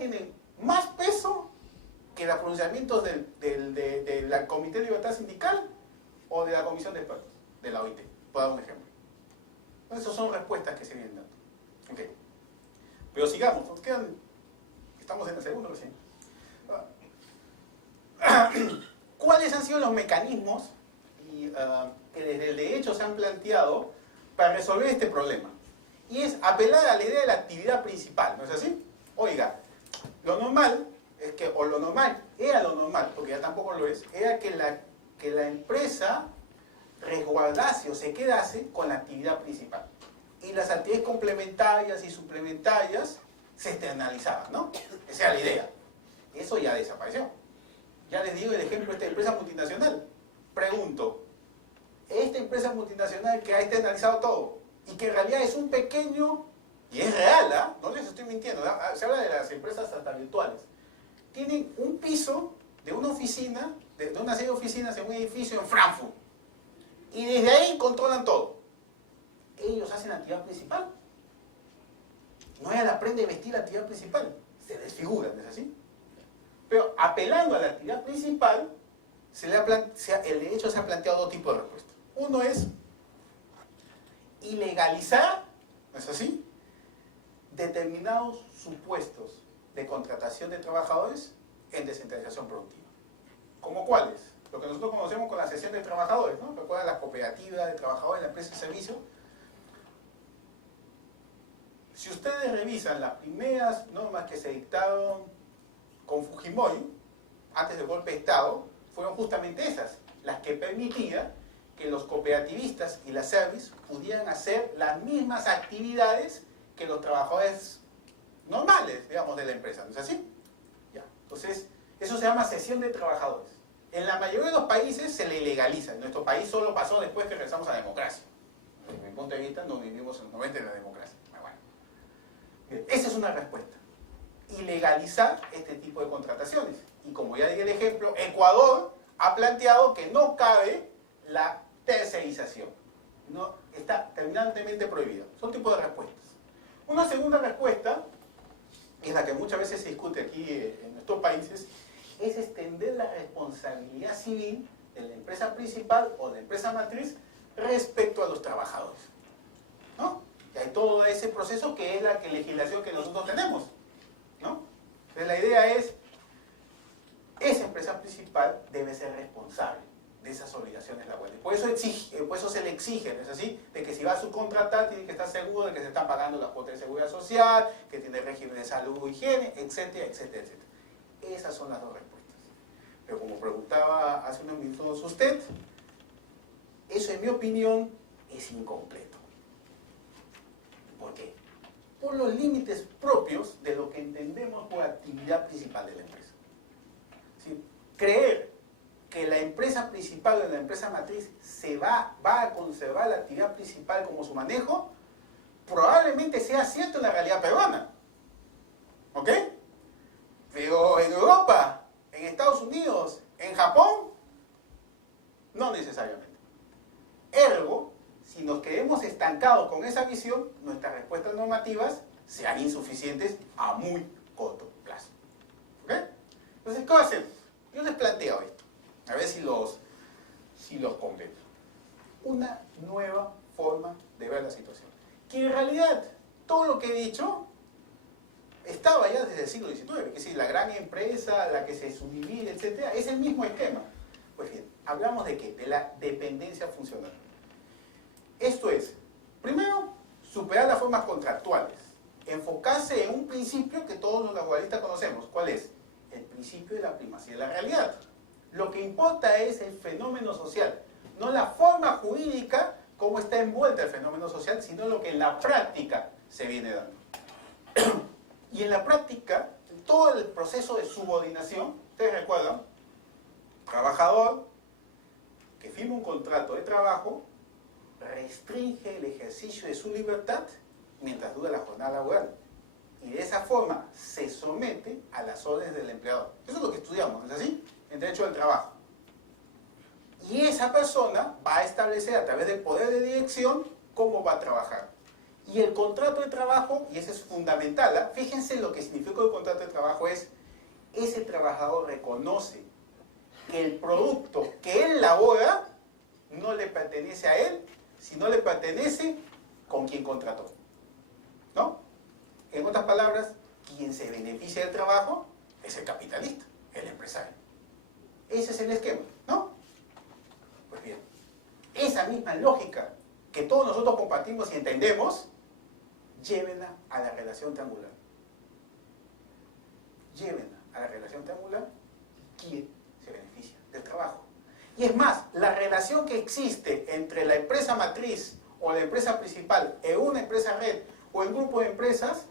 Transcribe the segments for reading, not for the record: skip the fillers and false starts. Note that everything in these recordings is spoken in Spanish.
tienen más peso que los pronunciamientos del Comité de Libertad Sindical o de la Comisión de Expertos, de la OIT, por dar un ejemplo. Entonces, esas son respuestas que se vienen dando. Okay. Pero sigamos, nos quedan, estamos en el segundo recién. ¿Cuáles han sido los mecanismos que desde el derecho se han planteado para resolver este problema? Y es apelar a la idea de la actividad principal, ¿no es así? Oiga, lo normal es que, o lo normal, era lo normal, porque ya tampoco lo es, era que la empresa resguardase o se quedase con la actividad principal. Y las actividades complementarias y suplementarias se externalizaban, ¿no? Esa era la idea. Eso ya desapareció. Ya les digo el ejemplo de esta empresa multinacional. Pregunto, esta empresa multinacional que ha externalizado todo y que en realidad es un pequeño, y es real, ¿ah? No les estoy mintiendo, ¿ah? Se habla de las empresas hasta virtuales. Tienen un piso de una oficina, de una serie de oficinas en un edificio en Frankfurt. Y desde ahí controlan todo. Ellos hacen la actividad principal. No es la prenda de vestir la actividad principal. Se desfiguran, ¿es así? Pero apelando a la actividad principal, el derecho se ha planteado dos tipos de respuestas. Uno es ilegalizar, ¿no es así?, determinados supuestos de contratación de trabajadores en descentralización productiva. ¿Cómo cuáles? Lo que nosotros conocemos con la cesión de trabajadores, ¿no? ¿Recuerdan las cooperativas de trabajadores, la empresa de servicio? Si ustedes revisan las primeras normas que se dictaron con Fujimori, antes del golpe de Estado, fueron justamente esas, las que permitían que los cooperativistas y las service pudieran hacer las mismas actividades que los trabajadores normales, digamos, de la empresa, ¿no es así? Ya. Entonces, eso se llama cesión de trabajadores. En la mayoría de los países se le legaliza. En nuestro país solo pasó después que regresamos a la democracia. Desde mi punto de vista, no vivimos en los 90 en la democracia. Bueno. Bien, esa es una respuesta. Ilegalizar este tipo de contrataciones. Y como ya di el ejemplo, Ecuador ha planteado que no cabe la tercerización. No, está terminantemente prohibida. Son tipos de respuestas. Una segunda respuesta, que es la que muchas veces se discute aquí en nuestros países, es extender la responsabilidad civil de la empresa principal o de la empresa matriz respecto a los trabajadores, ¿no? Y hay todo ese proceso que es la legislación que nosotros tenemos, ¿no? Entonces la idea es, esa empresa principal debe ser responsable de esas obligaciones laborales. Por eso se le exige, ¿no es así?, de que si va a subcontratar tiene que estar seguro de que se está pagando la cuota de seguridad social, que tiene régimen de salud o higiene, etcétera, etcétera, etcétera. Esas son las dos respuestas. Pero como preguntaba hace unos minutos usted, eso en mi opinión es incompleto. ¿Por qué? Por los límites propios de lo que entendemos por actividad principal de la empresa. ¿Sí? Creer que la empresa principal o la empresa matriz va a conservar la actividad principal como su manejo, probablemente sea cierto en la realidad peruana. ¿Ok? Pero en Europa, en Estados Unidos, en Japón, no necesariamente. Ergo, si nos quedemos estancados con esa visión, nuestras respuestas normativas serán insuficientes a muy corto plazo. ¿Ok? Entonces, ¿qué hacemos? Yo les planteo esto, a ver si los comprendo. Una nueva forma de ver la situación. Que en realidad, todo lo que he dicho estaba ya desde el siglo XIX, es decir, la gran empresa, la que se subdivide, etc., es el mismo esquema. Pues bien, hablamos de ¿qué? De la dependencia funcional. Esto es, primero, superar las formas contractuales, enfocarse en un principio que todos los laboralistas conocemos. ¿Cuál es? El principio de la primacía de la realidad. Lo que importa es el fenómeno social, no la forma jurídica, cómo está envuelta el fenómeno social, sino lo que en la práctica se viene dando. Y en la práctica, todo el proceso de subordinación, ustedes recuerdan, trabajador que firma un contrato de trabajo, restringe el ejercicio de su libertad mientras dura la jornada laboral. Y de esa forma se somete a las órdenes del empleador. Eso es lo que estudiamos, ¿no es así? En derecho del trabajo. Y esa persona va a establecer a través del poder de dirección cómo va a trabajar. Y el contrato de trabajo, y eso es fundamental, ¿eh? Fíjense lo que significa el contrato de trabajo es, ese trabajador reconoce que el producto que él elabora no le pertenece a él, sino le pertenece con quien contrató. ¿No? En otras palabras, quien se beneficia del trabajo es el capitalista, el empresario. Ese es el esquema, ¿no? Pues bien, esa misma lógica que todos nosotros compartimos y entendemos, llévenla a la relación triangular. Llévenla a la relación triangular, ¿quién se beneficia del trabajo? Y es más, la relación que existe entre la empresa matriz o la empresa principal en una empresa red o en grupo de empresas,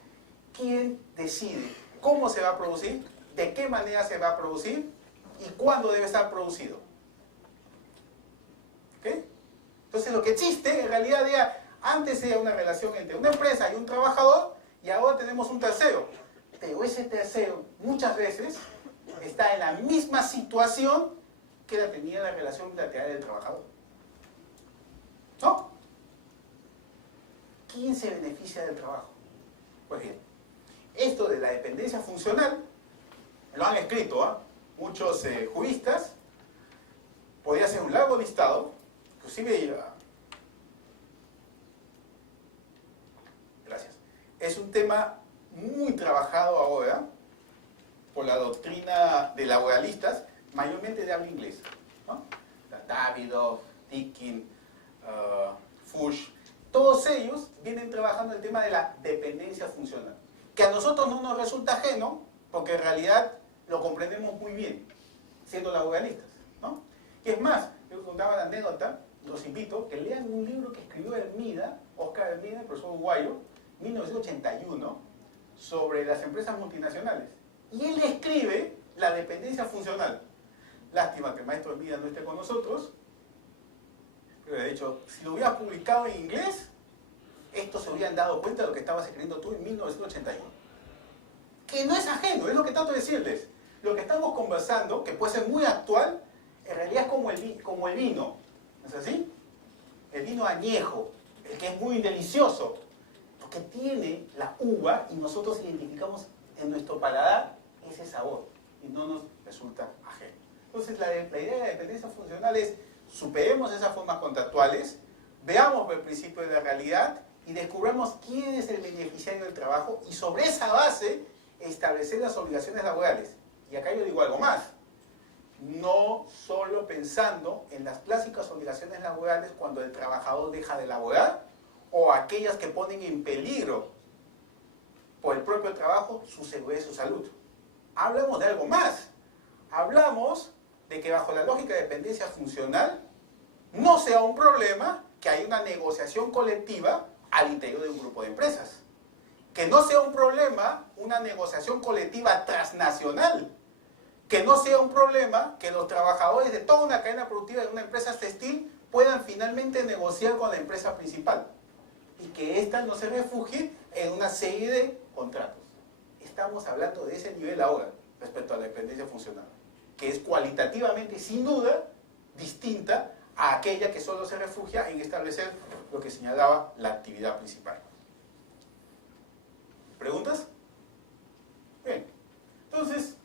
¿quién decide cómo se va a producir, de qué manera se va a producir y cuándo debe estar producido? ¿Ok? Entonces lo que existe en realidad ya antes era una relación entre una empresa y un trabajador y ahora tenemos un tercero. Pero ese tercero muchas veces está en la misma situación que la tenía la relación bilateral del trabajador. ¿No? ¿Quién se beneficia del trabajo? Pues bien, esto de la dependencia funcional lo han escrito muchos juristas. Podría ser un largo listado, inclusive gracias. Es un tema muy trabajado ahora por la doctrina de laboralistas, mayormente de habla inglesa, ¿no? Davidoff, Dickin, Fuchs, todos ellos vienen trabajando el tema de la dependencia funcional, que a nosotros no nos resulta ajeno, porque en realidad lo comprendemos muy bien, siendo laboralistas, ¿no? Y es más, yo contaba la anécdota, los invito a que lean un libro que escribió Oscar Hermida, el profesor uruguayo, en 1981, sobre las empresas multinacionales. Y él escribe la dependencia funcional. Lástima que el maestro Hermida no esté con nosotros, pero de hecho, si lo hubieras publicado en inglés, estos se hubieran dado cuenta de lo que estabas escribiendo tú en 1981. Que no es ajeno, es lo que trato de decirles. Lo que estamos conversando, que puede ser muy actual, en realidad es como el vino, ¿no es así? El vino añejo, el que es muy delicioso, porque tiene la uva y nosotros identificamos en nuestro paladar ese sabor y no nos resulta ajeno. Entonces la idea de la dependencia funcional es superemos esas formas contractuales, veamos el principio de la realidad y descubramos quién es el beneficiario del trabajo y sobre esa base establecer las obligaciones laborales. Y acá yo digo algo más. No solo pensando en las clásicas obligaciones laborales cuando el trabajador deja de laborar o aquellas que ponen en peligro por el propio trabajo su seguridad y su salud. Hablamos de algo más. Hablamos de que bajo la lógica de dependencia funcional no sea un problema que haya una negociación colectiva al interior de un grupo de empresas. Que no sea un problema una negociación colectiva transnacional. Que no sea un problema que los trabajadores de toda una cadena productiva de una empresa textil puedan finalmente negociar con la empresa principal. Y que ésta no se refugie en una serie de contratos. Estamos hablando de ese nivel ahora respecto a la dependencia funcional, que es cualitativamente, sin duda, distinta a aquella que solo se refugia en establecer lo que señalaba la actividad principal. ¿Preguntas? Bien. Entonces,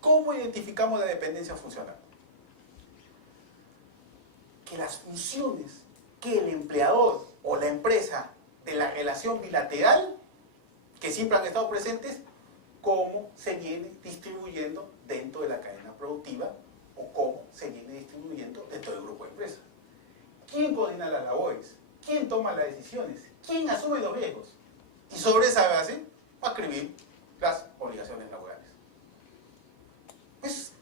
¿cómo identificamos la dependencia funcional? Que las funciones que el empleador o la empresa de la relación bilateral, que siempre han estado presentes, cómo se viene distribuyendo dentro de la cadena productiva o cómo se viene distribuyendo dentro del grupo de empresas. ¿Quién coordina las labores? ¿Quién toma las decisiones? ¿Quién asume los riesgos? Y sobre esa base va a escribir las obligaciones laborales. Es,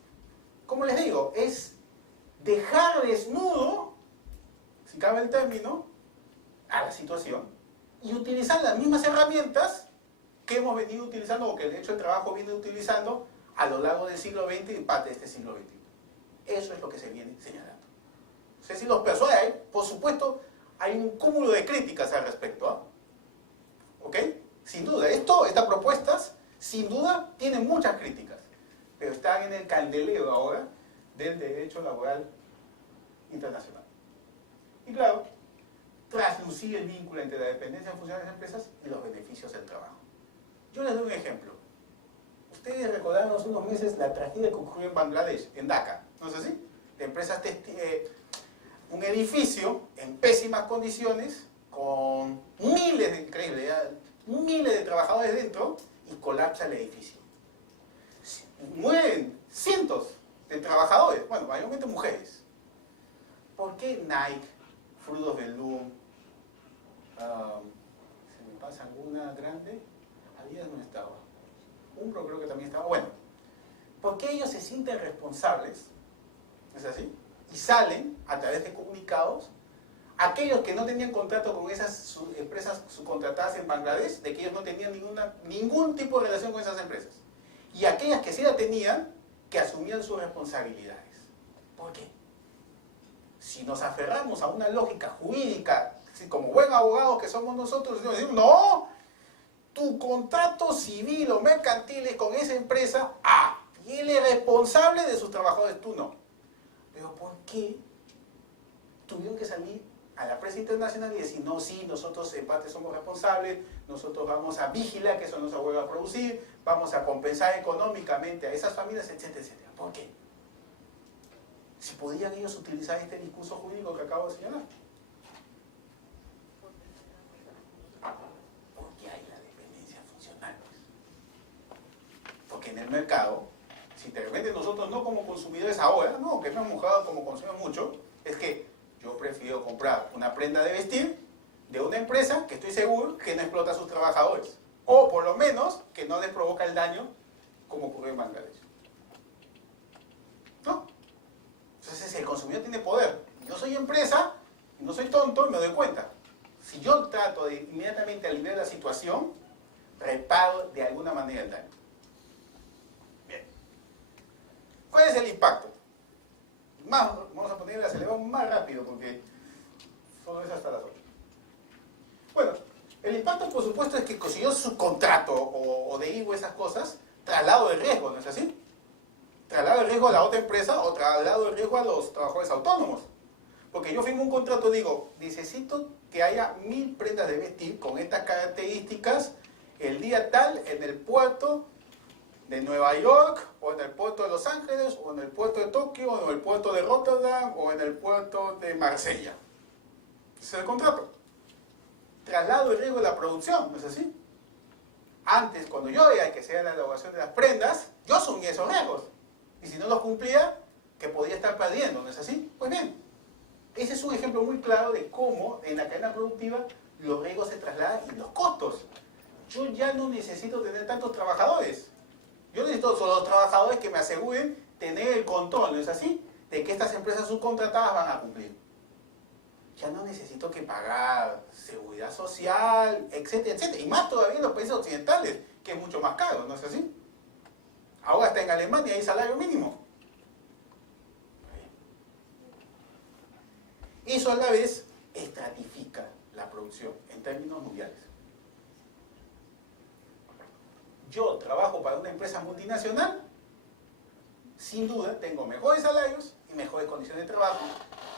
como les digo, es dejar desnudo, si cabe el término, a la situación y utilizar las mismas herramientas que hemos venido utilizando o que el derecho del trabajo viene utilizando a lo largo del siglo XX y parte de este siglo XXI. Eso es lo que se viene señalando. No sé si los persuade, por supuesto, hay un cúmulo de críticas al respecto. ¿Ok? Sin duda, estas propuestas, sin duda, tienen muchas críticas, pero están en el candelero ahora del derecho laboral internacional. Y claro, traslucir el vínculo entre la dependencia funcional de las empresas y los beneficios del trabajo. Yo les doy un ejemplo. Ustedes recordaron hace unos meses la tragedia que ocurrió en Bangladesh, en Dhaka, ¿no es así? De empresas un edificio en pésimas condiciones, con miles de trabajadores dentro, y colapsa el edificio. Mueren cientos de trabajadores, bueno, mayormente mujeres. ¿Por qué Nike, Fruit of the Loom, se me pasa alguna grande? Adidas no estaba. Umbro creo que también estaba. Bueno, ¿por qué ellos se sienten responsables? ¿Es así? Y salen a través de comunicados, aquellos que no tenían contrato con esas empresas subcontratadas en Bangladesh, de que ellos no tenían ningún tipo de relación con esas empresas. Y aquellas que sí la tenían, que asumían sus responsabilidades. ¿Por qué? Si nos aferramos a una lógica jurídica, como buen abogado que somos nosotros, decimos, no, tu contrato civil o mercantil es con esa empresa A, y él es responsable de sus trabajadores, tú no. Pero ¿por qué tuvieron que salir a la prensa internacional y decir, no, sí, nosotros en parte somos responsables, nosotros vamos a vigilar que eso no se vuelva a producir, vamos a compensar económicamente a esas familias, etcétera, etcétera? ¿Por qué? Si podían ellos utilizar este discurso jurídico que acabo de señalar. Porque hay la dependencia funcional. Porque en el mercado, si de repente nosotros no como consumidores ahora, no, que no hemos mojado como consumimos mucho, es que yo prefiero comprar una prenda de vestir de una empresa que estoy seguro que no explota a sus trabajadores. O por lo menos que no les provoca el daño como ocurrió en Bangladesh. ¿No? Entonces el consumidor tiene poder. Yo soy empresa, y no soy tonto y me doy cuenta. Si yo trato de inmediatamente aliviar la situación, reparo de alguna manera el daño. Bien. ¿Cuál es el impacto? Vamos a poner el acelerador más rápido porque solo es hasta las 8. Bueno, el impacto por supuesto es que si yo subcontrato o derivo esas cosas, traslado de riesgo, ¿no es así? Traslado de riesgo a la otra empresa o traslado de riesgo a los trabajadores autónomos. Porque yo firmo un contrato, digo, necesito que haya 1000 prendas de vestir con estas características el día tal en el puerto de Nueva York, o en el puerto de Los Ángeles, o en el puerto de Tokio, o en el puerto de Rotterdam, o en el puerto de Marsella. Ese es el contrato. Traslado de riesgo de la producción, ¿no es así? Antes, cuando yo veía que se hacía la elaboración de las prendas, yo asumía esos riesgos. Y si no los cumplía, que podía estar perdiendo, ¿no es así? Pues bien, ese es un ejemplo muy claro de cómo en la cadena productiva los riesgos se trasladan y los costos. Yo ya no necesito tener tantos trabajadores. Yo necesito solo los trabajadores que me aseguren tener el control, ¿no es así? De que estas empresas subcontratadas van a cumplir. Ya no necesito que pagar seguridad social, etcétera, etcétera. Y más todavía en los países occidentales, que es mucho más caro, ¿no es así? Ahora hasta en Alemania hay salario mínimo. Eso a la vez estratifica la producción en términos mundiales. Yo trabajo para una empresa multinacional, sin duda tengo mejores salarios y mejores condiciones de trabajo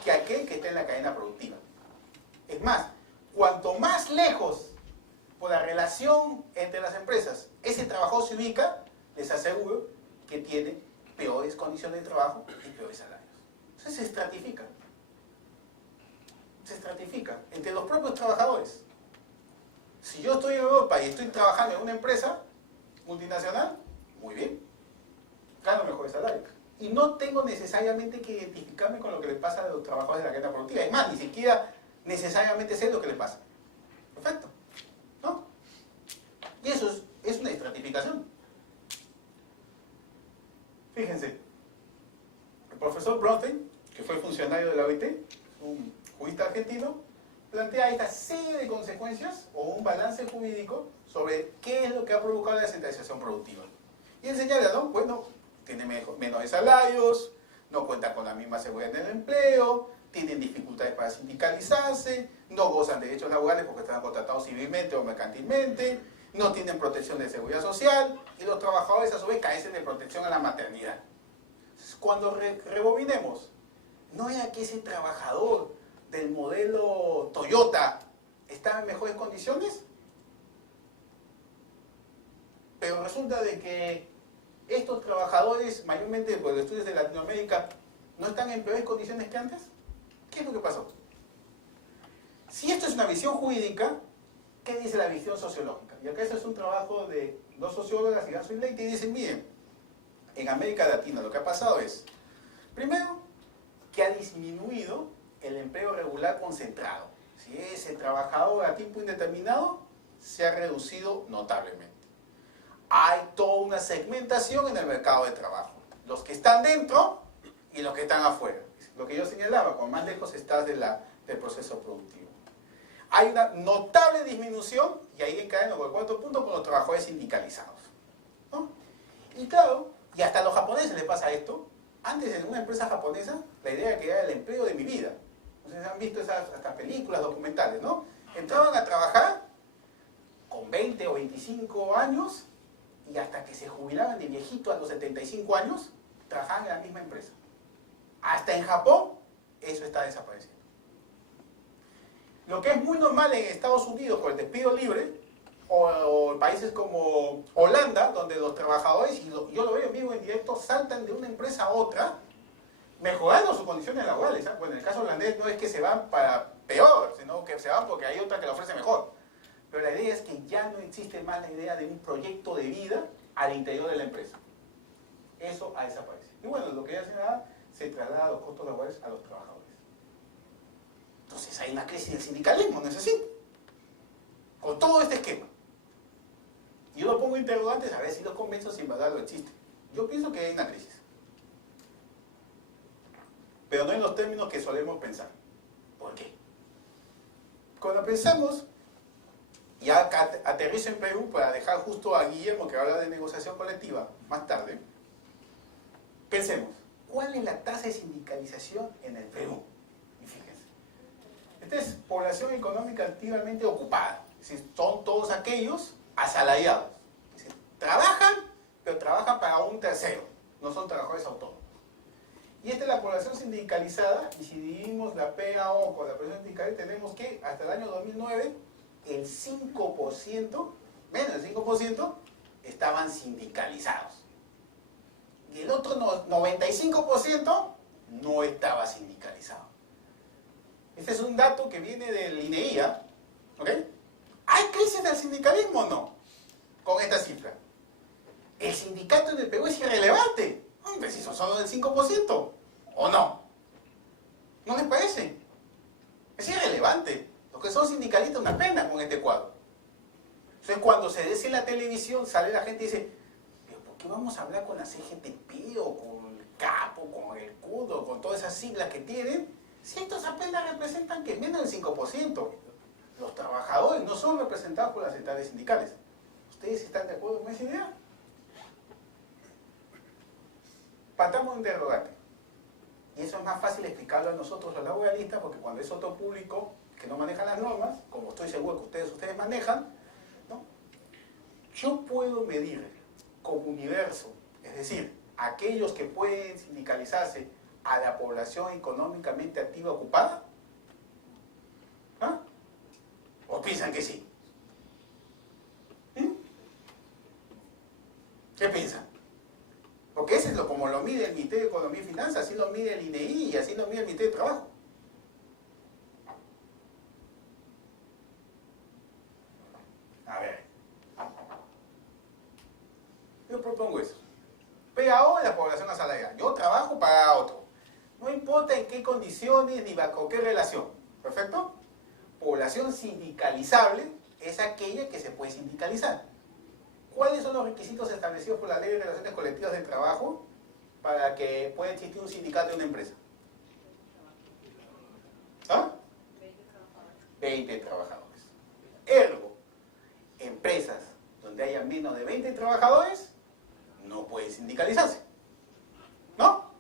que aquel que está en la cadena productiva. Es más, cuanto más lejos por la relación entre las empresas ese trabajador se ubica, les aseguro que tiene peores condiciones de trabajo y peores salarios. Entonces se estratifica. Se estratifica entre los propios trabajadores. Si yo estoy en Europa y estoy trabajando en una empresa multinacional, muy bien, gano mejores salarios. Y no tengo necesariamente que identificarme con lo que les pasa a los trabajadores de la cadena productiva. Es más, ni siquiera necesariamente sé lo que les pasa. Perfecto. ¿No? Y eso es una estratificación. Fíjense, el profesor Bronstein, que fue funcionario de la OIT, un jurista argentino, plantea esta serie de consecuencias o un balance jurídico sobre qué es lo que ha provocado la descentralización productiva. Y él señala, ¿no? Bueno, tiene menores salarios, no cuenta con la misma seguridad en el empleo, tienen dificultades para sindicalizarse, no gozan de derechos laborales porque están contratados civilmente o mercantilmente, no tienen protección de seguridad social y los trabajadores a su vez carecen de protección a la maternidad. Cuando rebobinemos, no era que ese trabajador del modelo Toyota estaba en mejores condiciones, pero resulta de que estos trabajadores, mayormente por los estudios de Latinoamérica, no están en peores condiciones que antes. ¿Qué es lo que pasó? Si esto es una visión jurídica, ¿qué dice la visión sociológica? Y acá este es un trabajo de dos sociólogas, Iganzo y Leite, y dicen, miren, en América Latina lo que ha pasado es, primero, que ha disminuido el empleo regular concentrado. Si es el trabajador a tiempo indeterminado, se ha reducido notablemente. Hay toda una segmentación en el mercado de trabajo. Los que están dentro y los que están afuera. Lo que yo señalaba, cuando más lejos estás del proceso productivo. Hay una notable disminución, y ahí encadeno con el cuarto punto, con los trabajadores sindicalizados, ¿no? Y claro, y hasta a los japoneses les pasa esto. Antes en una empresa japonesa, la idea era que era el empleo de mi vida. Ustedes han visto esas hasta películas documentales, ¿no? Entraban a trabajar con 20 o 25 años y hasta que se jubilaban de viejito a los 75 años, trabajaban en la misma empresa. Hasta en Japón, eso está desapareciendo. Lo que es muy normal en Estados Unidos con el despido libre, o países como Holanda, donde los trabajadores, y yo lo veo en vivo en directo, saltan de una empresa a otra, mejorando sus condiciones laborales. ¿Eh? Bueno, en el caso holandés no es que se van para peor, sino que se van porque hay otra que lo ofrece mejor. Pero la idea es que ya no existe más la idea de un proyecto de vida al interior de la empresa. Eso ha desaparecido. Y bueno, lo que ya se traslada los costos laborales a los trabajadores. Entonces hay una crisis del sindicalismo, ¿no es así? Con todo este esquema. Yo lo pongo interrogantes a ver si los convenzo sin verdad lo existe. Yo pienso que hay una crisis. Pero no en los términos que solemos pensar. ¿Por qué? Cuando pensamos, ya aterrizo en Perú para dejar justo a Guillermo que habla de negociación colectiva más tarde, pensemos, ¿cuál es la tasa de sindicalización en el Perú? Y fíjense, esta es población económica activamente ocupada, es decir, son todos aquellos asalariados, es decir, trabajan, pero trabajan para un tercero, no son trabajadores autónomos. Y esta es la población sindicalizada, y si dividimos la PAO con la población sindical, tenemos que hasta el año 2009, el 5%, menos del 5%, estaban sindicalizados. Y el otro 95% no estaba sindicalizado. Este es un dato que viene del INEIA, ¿ok? ¿Hay crisis del sindicalismo o no? Con esta cifra. El sindicato en el Perú es irrelevante. Hombre, si son solo del 5%, ¿o no? ¿No les parece? Es irrelevante. Los que son sindicalistas, una pena con este cuadro. Entonces, cuando se dice en la televisión, sale la gente y dice, ¿pero por qué vamos a hablar con la CGTP o con el CAP o con el CUD o con todas esas siglas que tienen? Si estos apenas representan que menos del 5%. Los trabajadores no son representados por las centrales sindicales. ¿Ustedes están de acuerdo con esa idea? Partamos de interrogante. Y eso es más fácil explicarlo a nosotros los laboralistas, porque cuando es otro público que no maneja las normas, como estoy seguro que ustedes manejan, ¿no? Yo puedo medir como universo, es decir, aquellos que pueden sindicalizarse a la población económicamente activa ocupada. ¿Ah? ¿O piensan que sí? ¿Qué piensan? Porque ese es como lo mide el Ministerio de Economía y Finanzas, así lo mide el INEI y así lo mide el Ministerio de Trabajo. A ver. Yo propongo eso. PAO es la población asalariada. Yo trabajo para otro. No importa en qué condiciones ni bajo qué relación. ¿Perfecto? Población sindicalizable es aquella que se puede sindicalizar. ¿Cuáles son los requisitos establecidos por la Ley de Relaciones Colectivas del Trabajo para que pueda existir un sindicato en una empresa? ¿Ah? 20 trabajadores. Ergo, empresas donde haya menos de 20 trabajadores no pueden sindicalizarse. ¿No?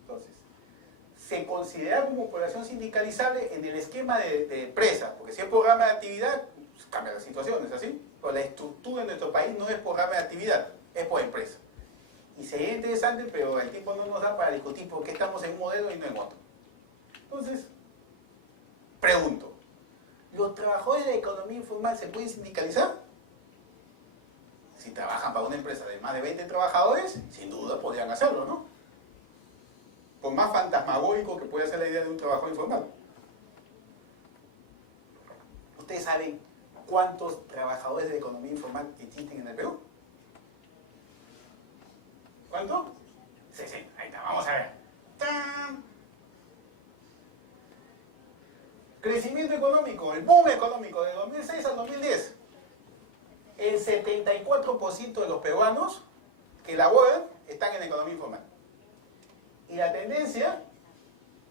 Entonces, se considera como población sindicalizable en el esquema de empresa, porque si es programa de actividad, pues cambia la situación, ¿es así? Pero la estructura en nuestro país no es programa de actividad, es por empresa. Y sería interesante, pero el tiempo no nos da para discutir por qué estamos en un modelo y no en otro. Entonces, pregunto, ¿los trabajadores de la economía informal se pueden sindicalizar? Si trabajan para una empresa de más de 20 trabajadores, sin duda podrían hacerlo, ¿no? Por más fantasmagórico que pueda ser la idea de un trabajador informal. ¿Ustedes saben cuántos trabajadores de economía informal existen en el Perú? ¿Cuánto? 60. Ahí está, vamos a ver. ¡Tan! Crecimiento económico, el boom económico de 2006 al 2010. El 74% de los peruanos que laboran están en la economía informal. Y la tendencia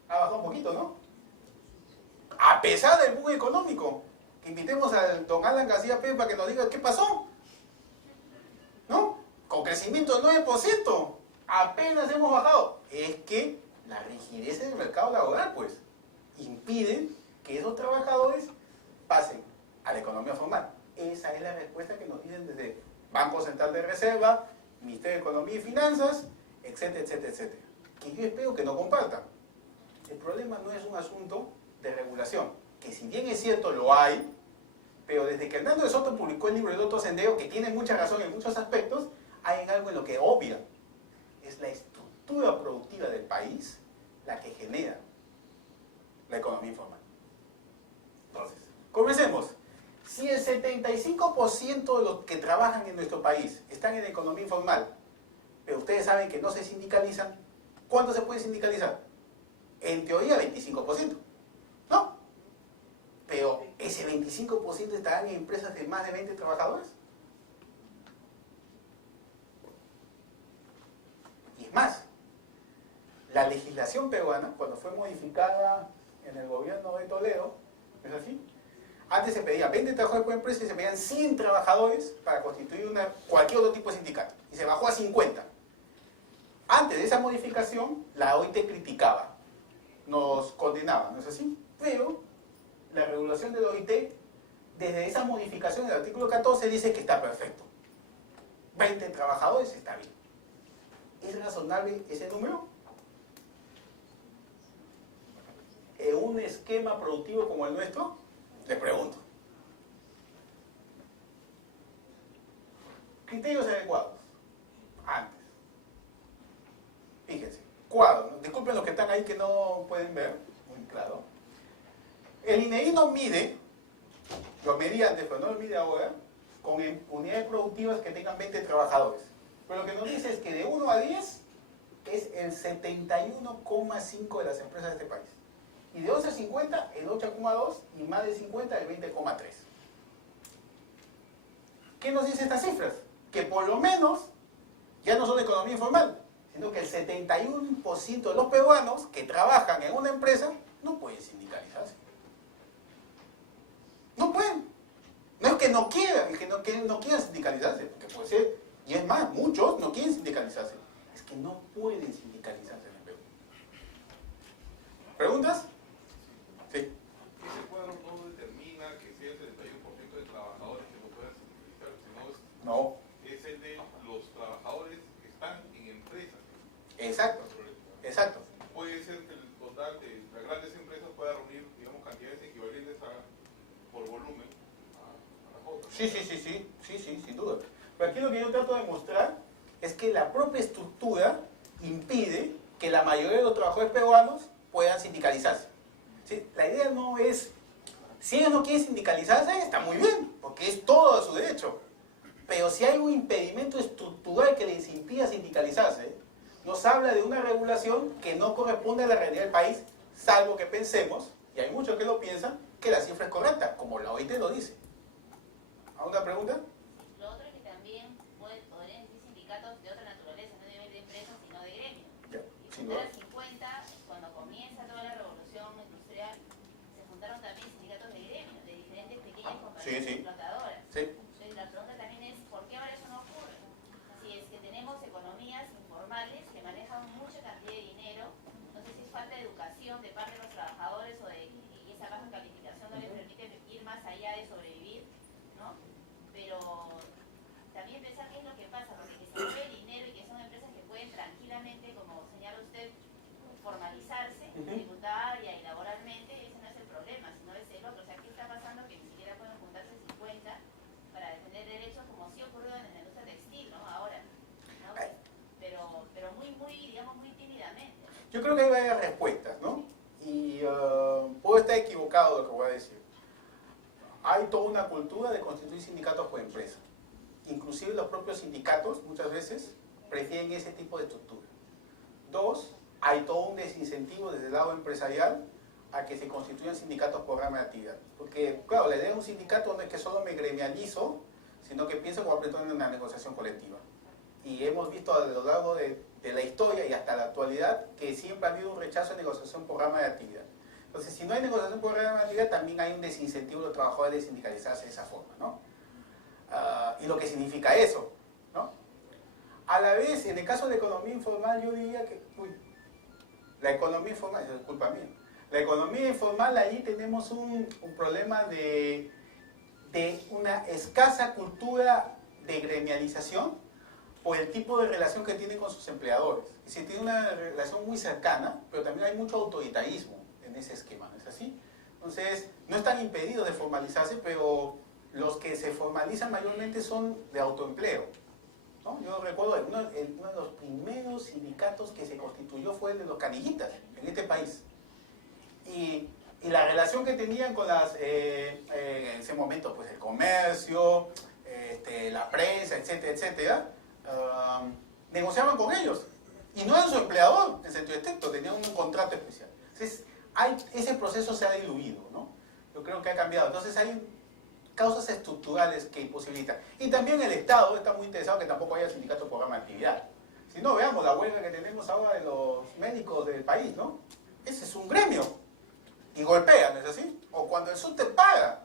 ha bajado un poquito, ¿no? A pesar del boom económico. Que invitemos al don Alan García Pérez para que nos diga qué pasó. ¿No? Con crecimiento del 9%. Apenas hemos bajado. Es que la rigidez del mercado laboral, pues, impide que esos trabajadores pasen a la economía formal. Esa es la respuesta que nos dicen desde Banco Central de Reserva, Ministerio de Economía y Finanzas, etcétera, etcétera, etcétera. Que yo espero que no compartan. El problema no es un asunto de regulación, que si bien es cierto lo hay, pero desde que Hernando de Soto publicó el libro El Otro Sendero, que tiene mucha razón en muchos aspectos, hay algo en lo que obvia. Es la estructura productiva del país la que genera la economía informal. Entonces, comencemos. Si el 75% de los que trabajan en nuestro país están en la economía informal, pero ustedes saben que no se sindicalizan, ¿cuánto se puede sindicalizar? En teoría 25%, ¿no? Pero ese 25% estarán en empresas de más de 20 trabajadores. Y es más, la legislación peruana, cuando fue modificada en el gobierno de Toledo, ¿es así? Antes se pedía 20 trabajadores por empresa y se pedían 100 trabajadores para constituir cualquier otro tipo de sindicato. Y se bajó a 50. Antes de esa modificación, la OIT criticaba, nos condenaba, ¿no es así? Pero la regulación de la OIT, desde esa modificación del artículo 14, dice que está perfecto. 20 trabajadores está bien. ¿Es razonable ese número? ¿En un esquema productivo como el nuestro? Les pregunto. Criterios adecuados. Antes. Fíjense. Cuadro. ¿No? Disculpen los que están ahí que no pueden ver. Muy claro. El INEI no mide, lo medía antes, pero no lo mide ahora, con unidades productivas que tengan 20 trabajadores. Pero lo que nos dice es que de 1 a 10 es el 71,5 de las empresas de este país. Y de 11 a 50, el 8,2, y más de 50, el 20,3. ¿Qué nos dicen estas cifras? Que por lo menos ya no son de economía informal, sino que el 71% de los peruanos que trabajan en una empresa no pueden sindicalizarse. No pueden. No es que no quieran, es que no quieran sindicalizarse, porque puede ser, y es más, muchos no quieren sindicalizarse. Es que no pueden sindicalizarse en el Perú. ¿Preguntas? Sí. Ese cuadro no determina que sea el 31% de trabajadores que no puedan sindicalizar, sino No. es el de los trabajadores que están en empresas. Exacto. Exacto. Puede ser que el total de las grandes empresas pueda reunir, digamos, cantidades equivalentes por volumen a las otras. Sí, sin duda. Pero aquí lo que yo trato de mostrar es que la propia estructura impide que la mayoría de los trabajadores peruanos puedan sindicalizarse. ¿Sí? La idea no es, si ellos no quieren sindicalizarse, está muy bien, porque es todo su derecho. Pero si hay un impedimento estructural que les impida sindicalizarse, nos habla de una regulación que no corresponde a la realidad del país, salvo que pensemos, y hay muchos que lo piensan, que la cifra es correcta, como la OIT lo dice. ¿Alguna pregunta? Lo otro es que también podrían existir sindicatos de otra naturaleza, no a nivel de empresas, sino de gremios. Ya, Y sin juntar duda. a 50, cuando comienza toda la revolución industrial, se juntaron también sindicatos de gremios, de diferentes pequeñas compañías explotadoras. Sí. Entonces la pregunta también es, ¿por qué ahora eso no ocurre? Si es que tenemos economías informales que manejan mucha cantidad de dinero, no sé si es falta de educación de parte de los trabajadores o de y esa baja calificación no les permite ir más allá de sobrevivir, ¿no? Pero también pensar qué es lo que pasa, porque que se mueve el dinero y que son empresas que pueden tranquilamente, como señala usted, formalizarse tributaria y laboral creo que hay varias respuestas, ¿no? Y puedo estar equivocado de lo que voy a decir. Hay toda una cultura de constituir sindicatos por empresa. Inclusive los propios sindicatos muchas veces prefieren ese tipo de estructura. Dos, hay todo un desincentivo desde el lado empresarial a que se constituyan sindicatos por rama de actividad. Porque, claro, la idea de un sindicato no es que solo me gremializo, sino que pienso como en una negociación colectiva. Y hemos visto a lo largo de la historia y hasta la actualidad que siempre ha habido un rechazo a negociación por rama de actividad. Entonces, si no hay negociación por rama de actividad, también hay un desincentivo de los trabajadores de sindicalizarse de esa forma, ¿no? Y lo que significa eso, ¿no? A la vez, en el caso de la economía informal, yo diría que, la economía informal, eso es culpa mía. La economía informal, allí tenemos un problema de una escasa cultura de gremialización por el tipo de relación que tiene con sus empleadores. Y se tiene una relación muy cercana, pero también hay mucho autoritarismo en ese esquema, ¿no es así? Entonces, no están impedidos de formalizarse, pero los que se formalizan mayormente son de autoempleo, ¿no? Yo recuerdo uno de los primeros sindicatos que se constituyó fue el de los canillitas en este país. Y la relación que tenían con las, en ese momento, pues el comercio, la prensa, etcétera, etcétera, negociaban con ellos. Y no eran su empleador, en sentido estricto, tenían un contrato especial. Entonces, ese proceso se ha diluido, ¿no? Yo creo que ha cambiado. Entonces, hay causas estructurales que imposibilitan. Y también el Estado está muy interesado que tampoco haya sindicatos por rama de actividad. Si no, veamos la huelga que tenemos ahora de los médicos del país, ¿no? Ese es un gremio. Y golpea, ¿no es así? O cuando el SUTE paga.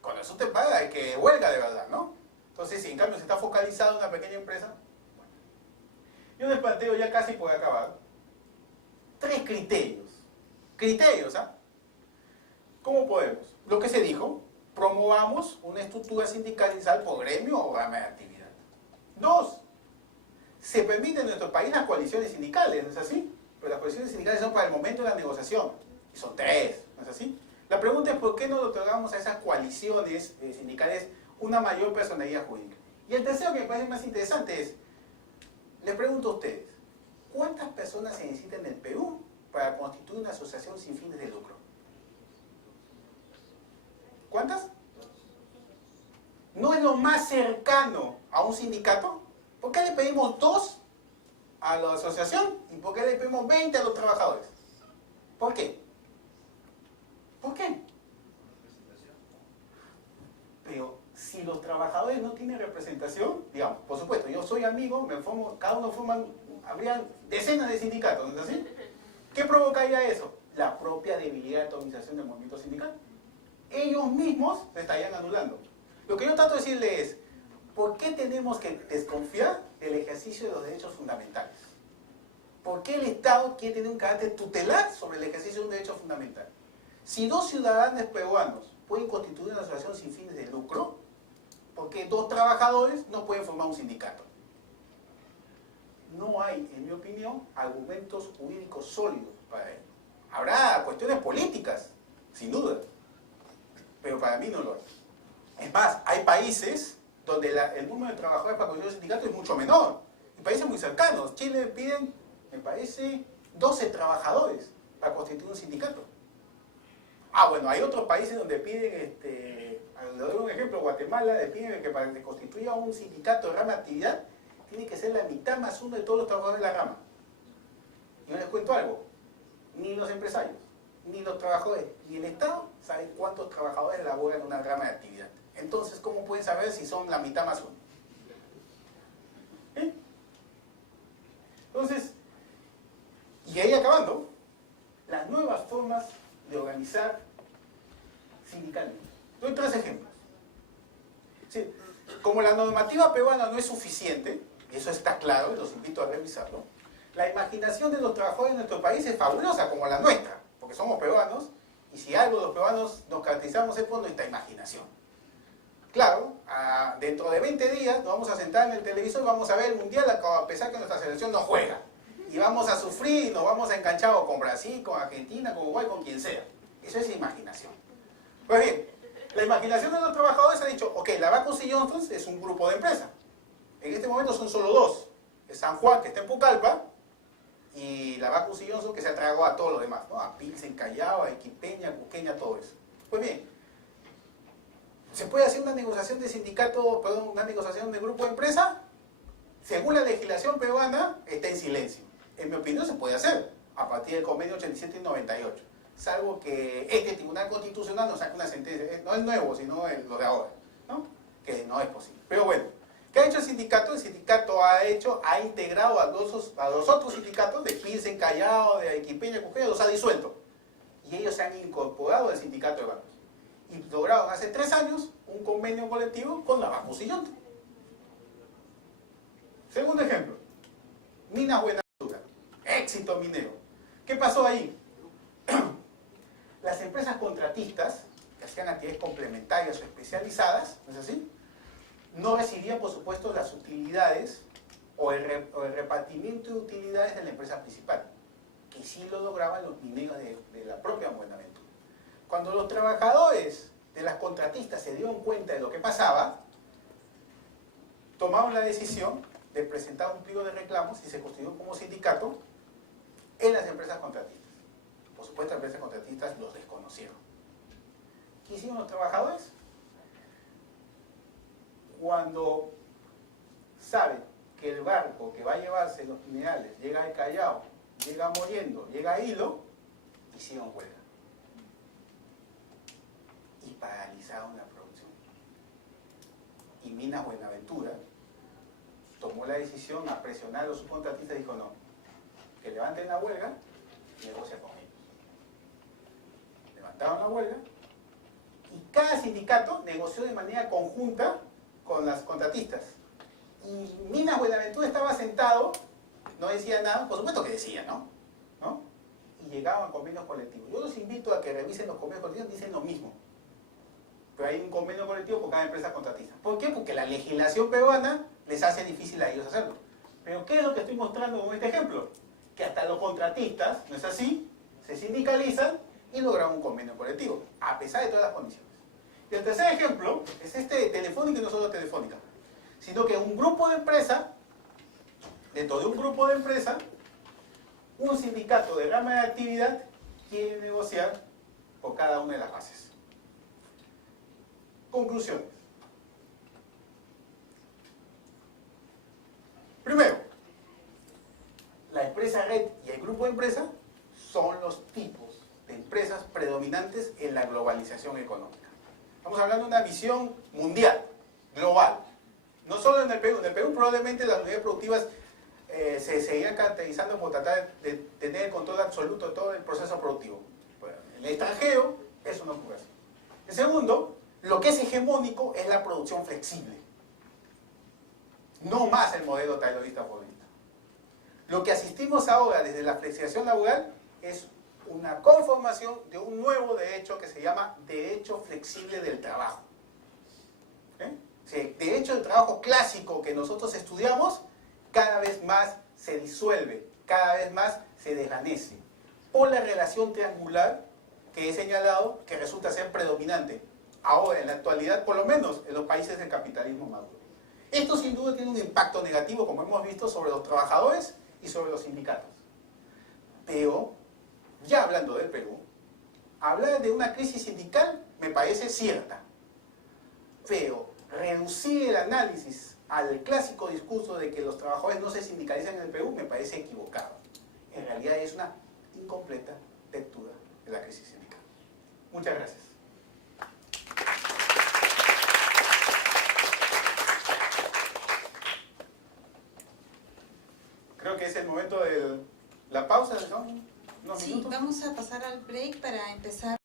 Cuando el SUTE paga hay que huelga de verdad, ¿no? Entonces, si en cambio se está focalizado en una pequeña empresa, bueno. Yo les planteo ya casi por acabar 3 criterios. Criterios, ¿ah? ¿Cómo podemos? Lo que se dijo, promovamos una estructura sindicalizal por gremio o rama de actividad. 2, se permiten en nuestro país las coaliciones sindicales, ¿no es así? Pero las coaliciones sindicales son para el momento de la negociación. Y son 3, ¿no es así? La pregunta es por qué no le otorgamos a esas coaliciones sindicales una mayor personalidad jurídica. Y el tercero que me parece más interesante es, les pregunto a ustedes, ¿cuántas personas se necesitan en el Perú para constituir una asociación sin fines de lucro? ¿Cuántas? ¿No es lo más cercano a un sindicato? ¿Por qué le pedimos 2 a la asociación y por qué le pedimos 20 a los trabajadores? ¿Por qué? ¿Por qué? Pero si los trabajadores no tienen representación, digamos, por supuesto, yo soy amigo, me formo, cada uno forma, habrían decenas de sindicatos, ¿no es así? ¿Qué provocaría eso? La propia debilidad de atomización del movimiento sindical. Ellos mismos se estarían anulando. Lo que yo trato de decirle es, ¿por qué tenemos que desconfiar del ejercicio de los derechos fundamentales? ¿Por qué el Estado quiere tener un carácter tutelar sobre el ejercicio de un derecho fundamental? Si 2 ciudadanos peruanos pueden constituir una asociación sin fines de lucro, ¿por qué 2 trabajadores no pueden formar un sindicato? No hay, en mi opinión, argumentos jurídicos sólidos para ello. Habrá cuestiones políticas, sin duda, pero para mí no lo hay. Es más, hay países donde el número de trabajadores para constituir un sindicato es mucho menor. En países muy cercanos, Chile piden, me parece, 12 trabajadores para constituir un sindicato. Ah, bueno, hay otros países donde piden, le doy un ejemplo, Guatemala, le piden que para que constituya un sindicato de rama de actividad, tiene que ser la mitad más 1 de todos los trabajadores de la rama. Y yo les cuento algo, ni los empresarios, ni los trabajadores, ni el Estado saben cuántos trabajadores laboran en una rama de actividad. Entonces, ¿cómo pueden saber si son la mitad más 1? ¿Eh? Entonces, y ahí acabando, las nuevas formas de organizar sindicalmente. Doy 3 ejemplos. Sí, como la normativa peruana no es suficiente, y eso está claro, y los invito a revisarlo, la imaginación de los trabajadores en nuestro país es fabulosa, como la nuestra, porque somos peruanos, y si algo los peruanos nos caracterizamos es por nuestra imaginación. Claro, dentro de 20 días nos vamos a sentar en el televisor y vamos a ver el mundial a pesar que nuestra selección no juega. Y vamos a sufrir y nos vamos a enganchar con Brasil, con Argentina, con Uruguay, con quien sea. Eso es imaginación. Pues bien, la imaginación de los trabajadores ha dicho, ok, la Bacus y Johnston es un grupo de empresa. En este momento son solo 2. Es San Juan, que está en Pucallpa, y la Bacus y Johnson que se tragó a todos los demás, ¿no? A Pilsen, Callao, a Equipeña, Cusqueña, todo eso. Pues bien, ¿se puede hacer una negociación de sindicato, perdón, una negociación de grupo de empresa? Según la legislación peruana, está en silencio. En mi opinión se puede hacer, a partir del convenio 87 y 98. Salvo que este Tribunal Constitucional nos saque una sentencia, no es nuevo, sino lo de ahora, ¿no? Que no es posible. Pero bueno, ¿qué ha hecho el sindicato? El sindicato ha integrado a los otros sindicatos de Pilsen, Callao, de Equipeña, Cusqueña, los ha disuelto. Y ellos se han incorporado al sindicato de bancos. Y lograron hace 3 años un convenio colectivo con la Bacus y Johnson. Segundo ejemplo, Minas Buenaventura, éxito minero. ¿Qué pasó ahí? Las empresas contratistas, que hacían actividades complementarias o especializadas, ¿no es así?, no recibían, por supuesto, las utilidades o el repartimiento de utilidades de la empresa principal, que sí lo lograban los mineros de la propia Buenaventura. Cuando los trabajadores de las contratistas se dieron cuenta de lo que pasaba, tomaron la decisión de presentar un pliego de reclamos y se constituyó como sindicato en las empresas contratistas. Por supuesto, las empresas contratistas los desconocieron. ¿Qué hicieron los trabajadores? Cuando saben que el barco que va a llevarse los minerales llega al Callao, llega Moriendo, llega a Hilo, hicieron huelga. Y paralizaron la producción. Y Minas Buenaventura tomó la decisión a presionar a los subcontratistas y dijo no, que levanten la huelga y negocia con ellos. Levantaron la huelga y cada sindicato negoció de manera conjunta con las contratistas. Y Minas Buenaventura estaba sentado, no decía nada, por supuesto que decía, ¿no? Y llegaban a convenios colectivos. Yo los invito a que revisen los convenios colectivos, dicen lo mismo. Pero hay un convenio colectivo por cada empresa contratista. ¿Por qué? Porque la legislación peruana les hace difícil a ellos hacerlo. Pero ¿qué es lo que estoy mostrando con este ejemplo? Que hasta los contratistas, ¿no es así?, se sindicalizan y logran un convenio colectivo, a pesar de todas las condiciones. Y el tercer ejemplo es este Telefónica y no solo Telefónica, sino que un grupo de empresa, dentro de un grupo de empresa, un sindicato de rama de actividad quiere negociar por cada una de las bases. Conclusiones. Primero, la empresa red y el grupo de empresa son los tipos de empresas predominantes en la globalización económica. Estamos hablando de una visión mundial, global. No solo en el Perú probablemente las unidades productivas se seguían caracterizando por tratar de tener el control absoluto de todo el proceso productivo. Bueno, en el extranjero eso no ocurre así. En segundo, lo que es hegemónico es la producción flexible. No más el modelo taylorista-fordista. Lo que asistimos ahora desde la flexibilización laboral es una conformación de un nuevo derecho que se llama derecho flexible del trabajo. El derecho del trabajo clásico que nosotros estudiamos cada vez más se disuelve, cada vez más se desvanece por la relación triangular que he señalado que resulta ser predominante ahora en la actualidad, por lo menos en los países del capitalismo maduro. Esto sin duda tiene un impacto negativo, como hemos visto, sobre los trabajadores y sobre los sindicatos. Pero, ya hablando del Perú, hablar de una crisis sindical me parece cierta. Pero reducir el análisis al clásico discurso de que los trabajadores no se sindicalizan en el Perú me parece equivocado. En realidad es una incompleta lectura de la crisis sindical. Muchas gracias. Creo que es el momento de la pausa, ¿no? Unos minutos. Sí, vamos a pasar al break para empezar.